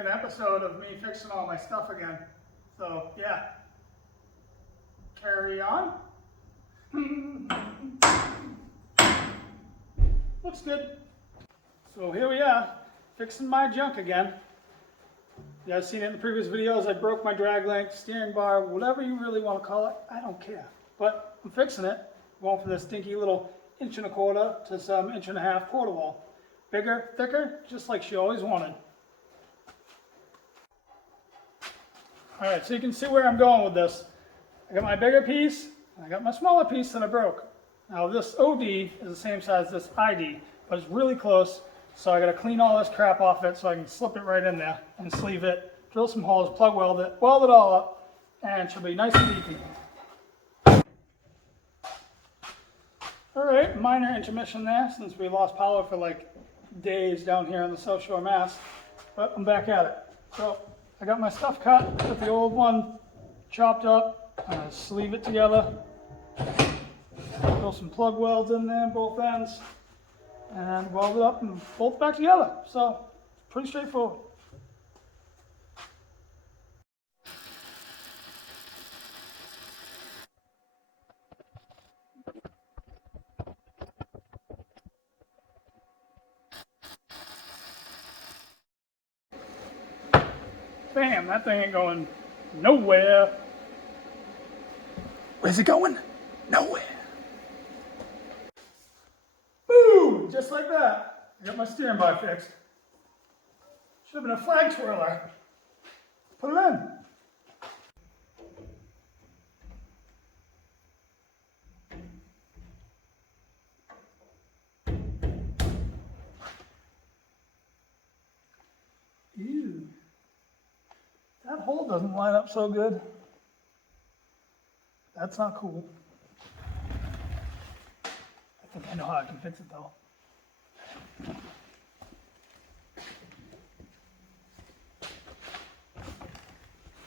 an episode of me fixing all my stuff again. So, yeah. Carry on. Looks good. So here we are, fixing my junk again. You guys seen it in the previous videos. I broke my drag link, steering bar, whatever you really want to call it. I don't care. But I'm fixing it. Going from this stinky little 1¼ inch to some 1½ inch quarter wall. Bigger, thicker, just like she always wanted. Alright, so you can see where I'm going with this. I got my bigger piece, and I got my smaller piece that I broke. Now this OD is the same size as this ID, but it's really close, so I got to clean all this crap off it so I can slip it right in there and sleeve it, drill some holes, plug weld it all up, and it should be nice and easy. Alright, minor intermission there since we lost power for like days down here in the South Shore, Mass. But I'm back at it. So I got my stuff cut, put the old one chopped up, sleeve it together, throw some plug welds in there, both ends, and weld it up and bolt back together. So pretty straightforward. Bam, that thing ain't going nowhere. Where's it going? Nowhere. Boom! Just like that. I got my steering bar fixed. Should have been a flag twirler. Put it in. Ew. That hole doesn't line up so good. That's not cool. I think I know how I can fix it though.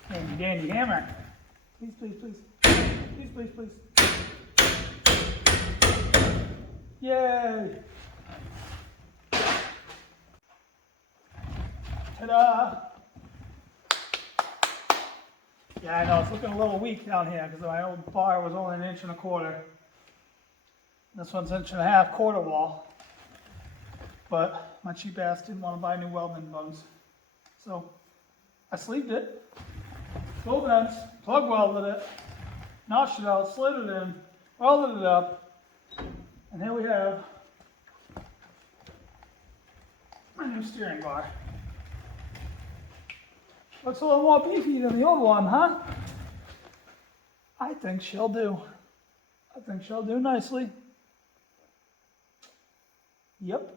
Handy dandy hammer. Please, please, please. Please, please, please. Yay! Ta-da! Yeah, I know, it's looking a little weak down here because my old bar was only 1¼ inch. This one's 1½ inch quarter wall. But my cheap ass didn't want to buy new welding bugs. So I sleeved it, both ends, plug welded it, notched it out, slid it in, welded it up, and here we have my new steering bar. Looks a little more beefy than the old one, huh? I think she'll do. I think she'll do nicely. Yep.